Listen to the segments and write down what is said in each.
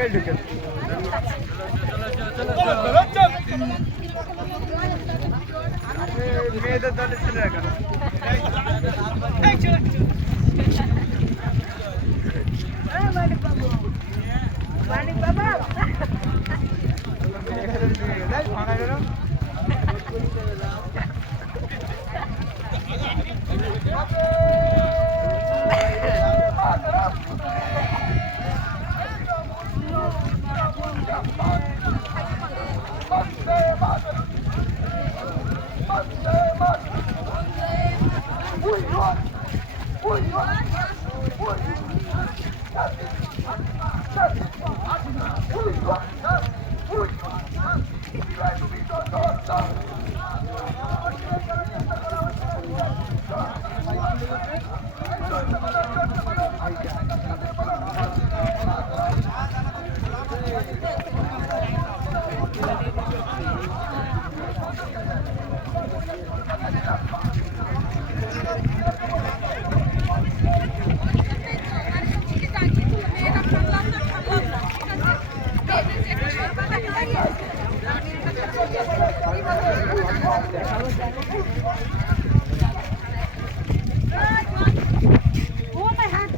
আগে ঢুকে মেয়েদের দলে ছিল এখন ফাঁকা গেল Oh my God!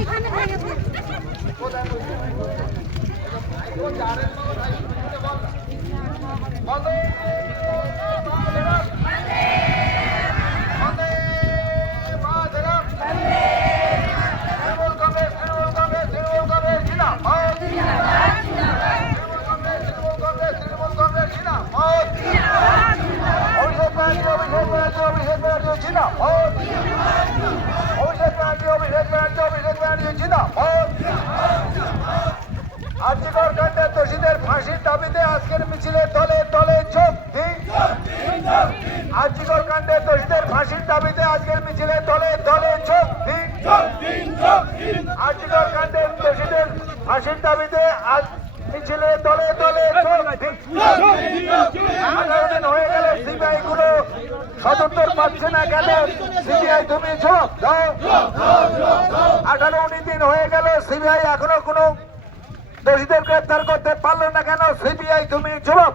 এখানে আর্যিকর কাণ্ডে দোষীদের ফাঁসির দাবিতে আজকের মিছিলে দলে দলে যোগ দিন আর্যিকর কাণ্ডে দোষীদের ফাঁসির দাবিতে আজকের মিছিলে দলে দলে যোগ দিন আর্যিকর কাণ্ডে দোষীদের ফাঁসির দাবিতে আজ মিছিলে দলে দলে হয়ে গেল সিবিআই গুলো সদুত্তর পাচ্ছে না কেন? সিবিআই তুমি দাও। আঠারো উনিশ দিন হয়ে গেল সিবিআই এখনও কোনো দোষীদের গ্রেপ্তার করতে পারল না কেন? সিবিআই তুমি জবাব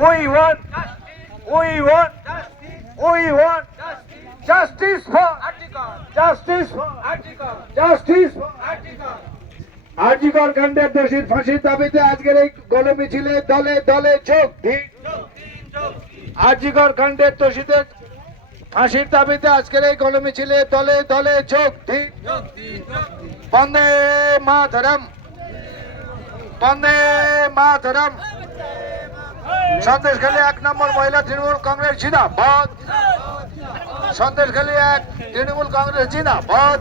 we want we want we want justice for justice justice RG Kar কাণ্ডের দোষীর ফাঁসির দাবিতে আজকের এই গণ মিছিলে দলে দলে আর্জিকর কাণ্ডের দোষীদের ফাঁসির দাবিতে আজকের এই গণ মিছিলে দলে দলে যোগ দিন বন্দে মাতরম বন্দে মাতরম সন্দেশখালী এক নম্বর মহিলা তৃণমূল কংগ্রেস জিন্দাবাদ সন্দেশখালী এক, তৃণমূল কংগ্রেস জিন্দাবাদ।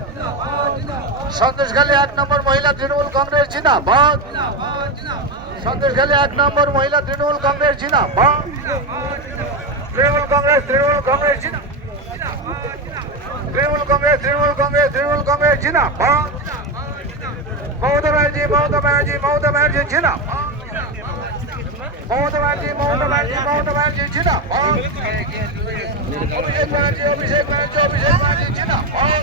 সন্দেশখালী এক নম্বর মহিলা, তৃণমূল কংগ্রেস জিন্দাবাদ। সন্দেশখালী এক নম্বর মহিলা, তৃণমূল কংগ্রেস জিন্দাবাদ। তৃণমূল কংগ্রেস তৃণমূল কংগ্রেস জিন্দাবাদ। তৃণমূল কংগ্রেস তৃণমূল কংগ্রেস তৃণমূল কংগ্রেস জিন্দাবাদ। মমতা ব্যানার্জি মমতা ব্যানার্জি মমতা ব্যানার্জি জিন্দাবাদ। মমতা ব্যানার্জি মমতা ব্যানার্জি মমতা ব্যানার্জি জিন্দাবাদ। অভিষেক ব্যানার্জি অভিষেক ব্যানার্জি অভিষেক ব্যানার্জি জিন্দাবাদ।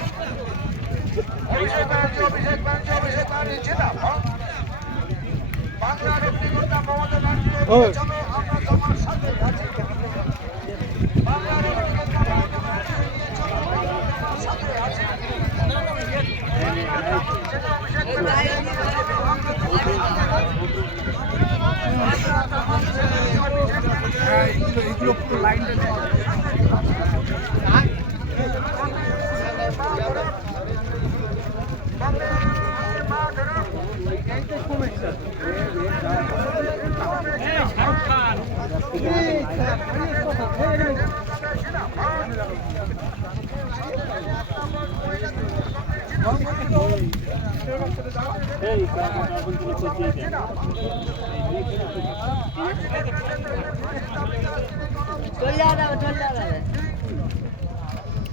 অভিষেক ব্যানার্জি অভিষেক ব্যানার্জি অভিষেক ব্যানার্জি জিন্দাবাদ। বাংলার একটি কন্যা Mamata Banerjee Hey, you got one. I'm going to put you in.